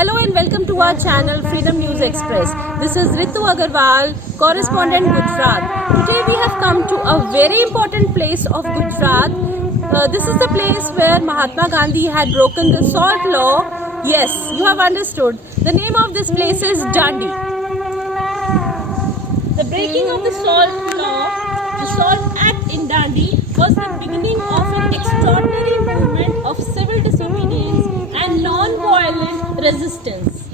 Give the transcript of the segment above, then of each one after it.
Hello and welcome to our channel Freedom News Express. This is Ritu Agarwal, correspondent Gujarat. Today we have come to a very important place of Gujarat. This is the place where Mahatma Gandhi had broken the salt law. Yes, you have understood. The name of this place is Dandi. The breaking of the salt law, the Salt Act in Dandi, was the beginning of an extraordinary movement of civil disobedience and non-violent resistance.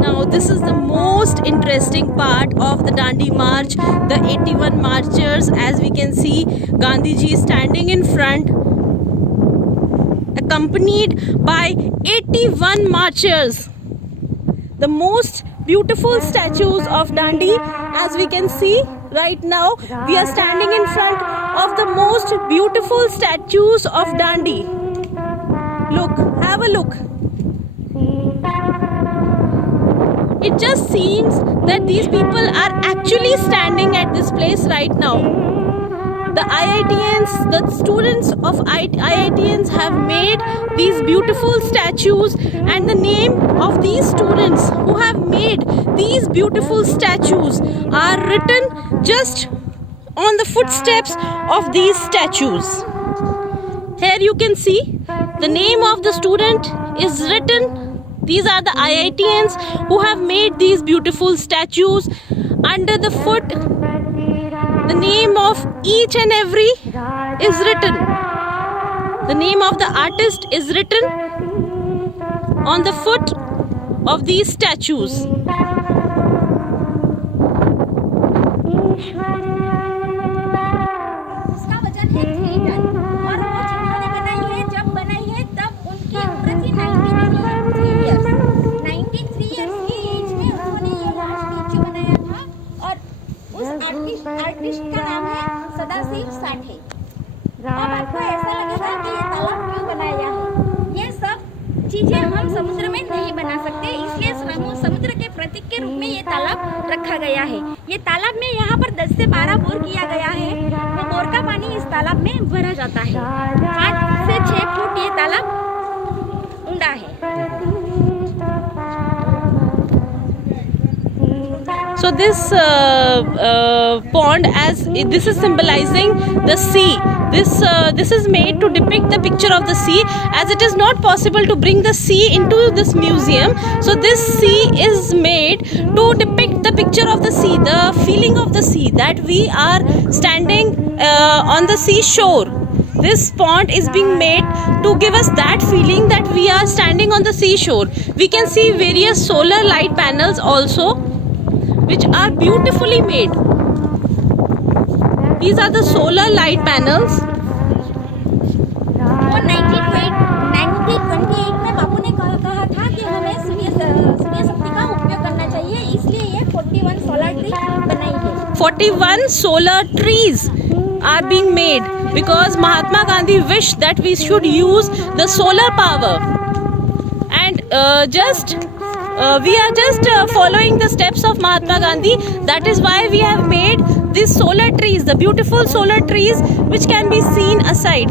Now this is the most interesting part of the Dandi March. The 81 marchers, as we can see, Gandhiji standing in front, accompanied by 81 marchers. The most beautiful statues of Dandi, as we can see right now, we are standing in front of the most beautiful statues of Dandi. Look, have a look. It just seems that these people are actually standing at this place right now. The IITians, the students of IITians have made these beautiful statues, and the name of these students who have made these beautiful statues are written just on the footsteps of these statues. Here you can see the name of the student is written. These are the IITians who have made these beautiful statues. Under the foot, the name of each and every is written. The name of the artist is written on the foot of these statues. उसका वजन है 3 ton और वो जिन्होंने बनाई है, जब बनाई है तब उनकी उम्र थी 93 इयर्स। 93 इयर्स की एज में उन्होंने ये स्टैचू बनाया था और उस आर्टिस्ट का नाम है सदाशिव साठे। अब आपको ऐसा लगेगा कि ये तालाब क्यों बनाया है? ये सब चीजें हम समुद्र में नहीं बना सकते, इसलिए समुद्र के प्रतीक के रूप में ये तालाब रखा गया है। ये तालाब में यहाँ पर 10 से 12 बोर किया गया है। वो बोर का पानी इस तालाब में भरा जाता है। 5 से 6 फुट ये तालाब ऊंडा है। So this pond, as this is symbolizing the sea. This is made to depict the picture of the sea, as it is not possible to bring the sea into this museum. So this sea is made to depict the picture of the sea, the feeling of the sea, that we are standing on the seashore. This pond is being made to give us that feeling that we are standing on the seashore. We can see various solar light panels also, which are beautifully made. These are the solar light panels. वो 1928 में बापू ने कहा था कि हमें सूर्य शक्ति का उपयोग करना चाहिए, इसलिए ये 41 सोलर ट्री बनाई है। 41 solar trees are being made because Mahatma Gandhi wished that we should use the solar power, and we are just following the steps of Mahatma Gandhi. That is why we have made these solar trees, the beautiful solar trees which can be seen aside.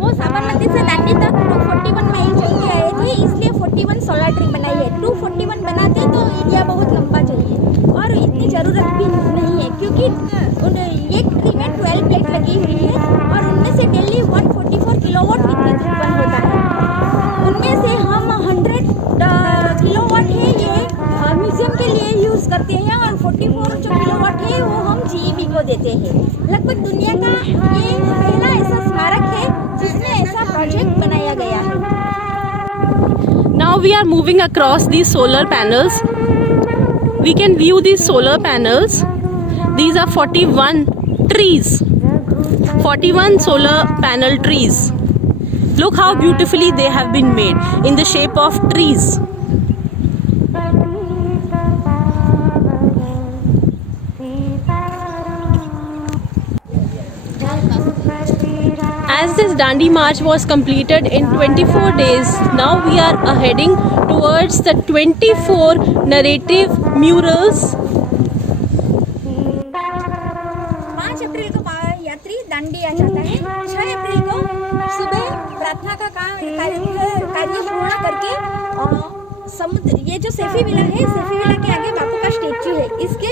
वो साबरमती से दांडी तक 241 mile चल के आए थे, इसलिए 41 solar tree बनाई है। 241 बनाते तो एरिया बहुत लंबा चाहिए और इतनी ज़रूरत भी नहीं है, क्योंकि एक ट्री में 12 प्लेट लगी हुई है और उनमें से डेली 144 किलोवाट विद्युत उत्पन्न होता है। उनमें से हम 100 किलोवाट है ये म्यूजियम के लिए यूज़ करते हैं और 44 जो किलोवाट है वो हम जीईबी को देते हैं। लगभग दुनिया का ये पहला ऐसा स्मारक है जिसमें ऐसा प्रोजेक्ट बनाया गया है। Now we are moving across these solar panels. We can view these solar panels. These are 41 trees. 41 solar panel trees. Look how beautifully they have been made in the shape of trees. As this Dandi March was completed in 24 days, now we are heading towards the 24 narrative murals dandiya जाता है। 6 अप्रैल को सुबह प्रार्थना का कार्य पूर्ण करके समुद्र, ये जो सैफी विला है, सैफी विला के आगे बापू का स्टेच्यू है, इसके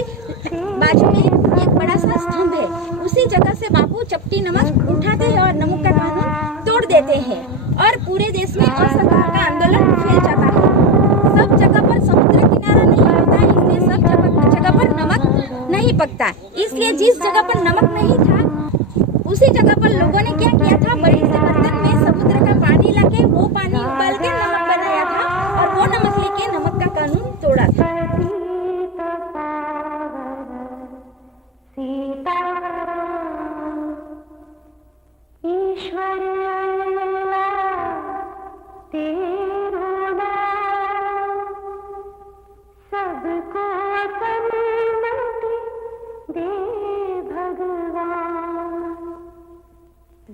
बाजू में एक बड़ा सा स्तंभ है, उसी जगह से बापू चपटी नमक उठाते हैं और नमक का कानून तोड़ देते हैं और पूरे देश में असहकार का आंदोलन फैल जाता है। सब जगह पर समुद्र किनारा नहीं होता, इसलिए सब जगह पर नमक नहीं पकता। इसलिए जिस जगह पर नमक नहीं था उसी जगह पर लोगों ने क्या किया था, बड़े से बर्तन में समुद्र का पानी लाके वो पानी उबाल के नमक बनाया था और वो नमक लेके नमक का कानून तोड़ा था।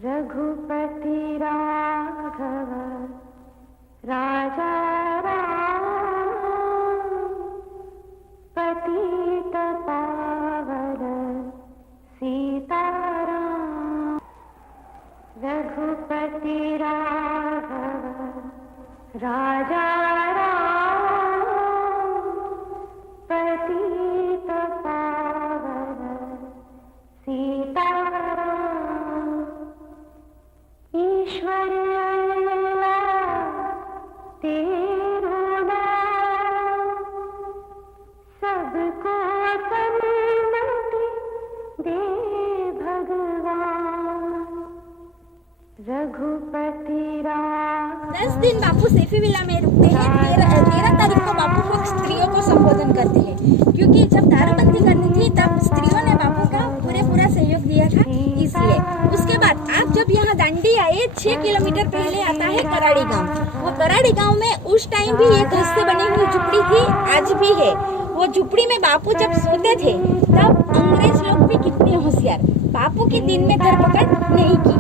रघुपति राघव राजा राम पतित पावन सीताराम। रघुपति राघव राजा राम पतित पावन सीताराम। ईश्वर तेरो नाम सबको सन्मति दे भगवान। रघुपति राम। 10 दिन बापू सैफी विला में रुकते हैं। 13 तारीख को बापू को स्त्रियों को संबोधन करते हैं, क्योंकि जब ताराबंदी करनी थी तब स्त्रियों ने बापू का पूरा सहयोग दिया था, इसलिए। उसके बाद आप जब यहाँ दांडी आए, 6 किलोमीटर पहले आता है कराड़ी गांव। वो कराड़ी गांव में उस टाइम भी एक घास से बनी हुई झुपड़ी थी, आज भी है। वो झुपड़ी में बापू जब सोते थे तब अंग्रेज लोग भी कितने होशियार, बापू की दिन में धरपकड़ नहीं की।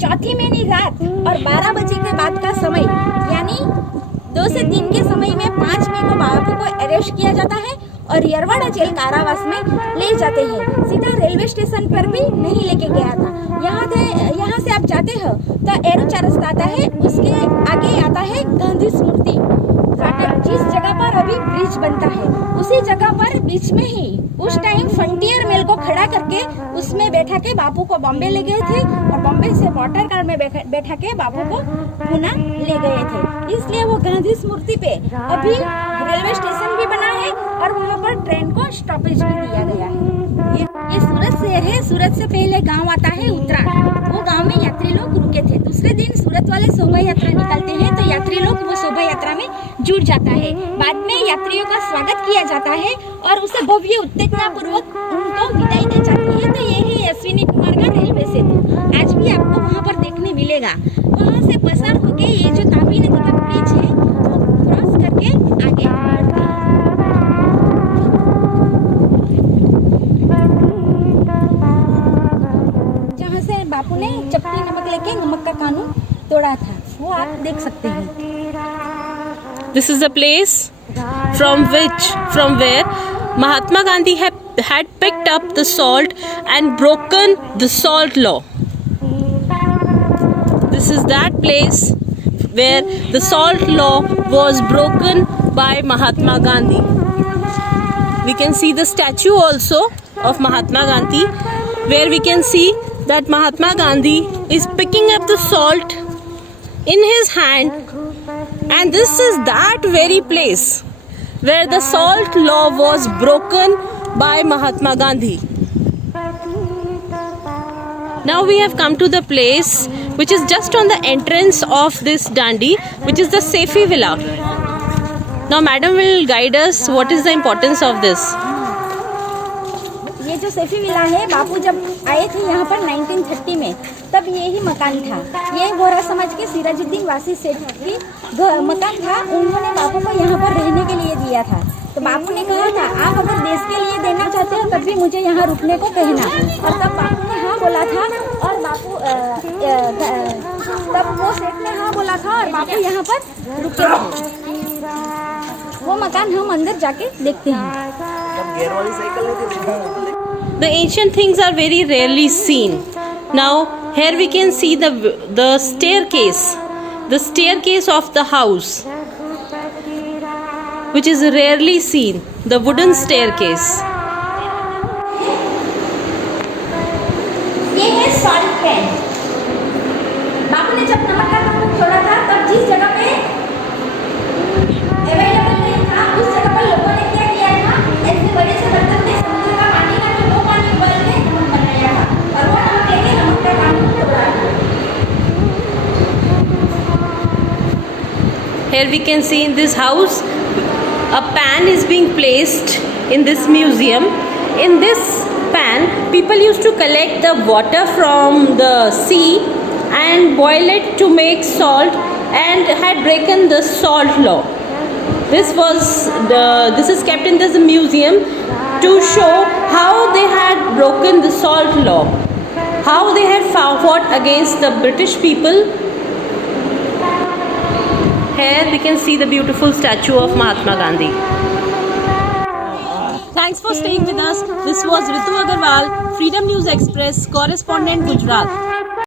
चौथी महीने रात और 12 बजे के बाद का समय, यानी 2 से 3 के समय में 5 मई को बापू को अरेस्ट किया जाता है और यरवाड़ा जेल कारावास में ले जाते हैं। सीधा रेलवे स्टेशन पर भी नहीं लेके गया था। यहाँ से आप जाते हो तो एरोचा रास्ता आता है, उसके आगे आता है गांधी स्मृति फाटक, जिस जगह पर अभी ब्रिज बनता है उसी जगह पर बीच में ही उस टाइम फ्रंटियर मेल को खड़ा करके उसमें बैठा के बापू को बॉम्बे ले गए थे और बॉम्बे से वाटर कार में बैठा के बापू को पूना ले गए थे। इसलिए वो गांधी स्मृति पे अभी रेलवे स्टेशन भी बना है और वहाँ पर ट्रेन को स्टॉपेज भी दिया गया है। ये सूरत शहर है। सूरत से पहले गांव आता है उत्तरायण। वो गांव में यात्री लोग रुके थे। दूसरे दिन सूरत वाले शोभा यात्रा निकलते हैं तो यात्री लोग वो शोभा यात्रा में जुड़ जाता है। बाद में यात्रियों का स्वागत किया जाता है और उसे भव्य उत्तेजना पूर्वक उनको विदाई दी जाती है। तो ये है अश्विनी कुमार का रेलवे सेतु। आज भी आपको वहाँ पर देखने मिलेगा। वहाँ से पसार होके ये जो तापी नदी का ब्रिज है वो क्रॉस करके आगे बढ़ते हैं। जहाँ से बापू ने चपटी नमक लेके नमक का कानून तोड़ा था, वो आप देख सकते हैं। This is the place from where Mahatma Gandhi had picked up the salt and broken the salt law. This is that place where the salt law was broken by Mahatma Gandhi. We can see the statue also of Mahatma Gandhi, where we can see that Mahatma Gandhi is picking up the salt in his hand, and this is that very place where the salt law was broken by Mahatma Gandhi. Now we have come to the place which is just on the entrance of this Dandi, which is the Saifi Villa. Now madam will guide us what is the importance of this. ये जो Saifi villa है, बापू जब आए थे यहाँ पर 1930 में, तब यही मकान था। ये बोरा समाज के सिराजुद्दीन वासी सेठ की मकान था। उन्होंने बापू को यहाँ पर रहने के लिए दिया था। तो बापू ने कहा था, आप अगर देश के लिए देना चाहते हो तब भी मुझे यहाँ रुकने को कहना। और तब बापू ने हाँ बोला था और बापू तब वो सेठ ने हाँ बोला था और बापू यहाँ पर रुके थे। वो मकान हम अंदर जाके देखते हैं। The ancient things are very rarely seen. Now here we can see the staircase of the house, which is rarely seen, the wooden staircase. ये है सॉल्ट कैन। बापू ने जब नमक का कप छोड़ा था तब जिस जगह पे अवेलेबल नहीं था उस जगह पर लोगों ने क्या किया था, ऐसे बड़े से बर्तन में समुद्र का पानी का वो पानी उबाल के नमक बनाया था और वो नमक लेके नमक का पानी छोड़ा। Here we can see in this house a pan is being placed in this museum. In this pan, people used to collect the water from the sea and boil it to make salt, and had broken the salt law. This is kept in this museum to show how they had broken the salt law, how they had fought against the British people. Here we can see the beautiful statue of Mahatma Gandhi. Thanks for staying with us. This was Ritu Agarwal, Freedom News Express correspondent, Gujarat.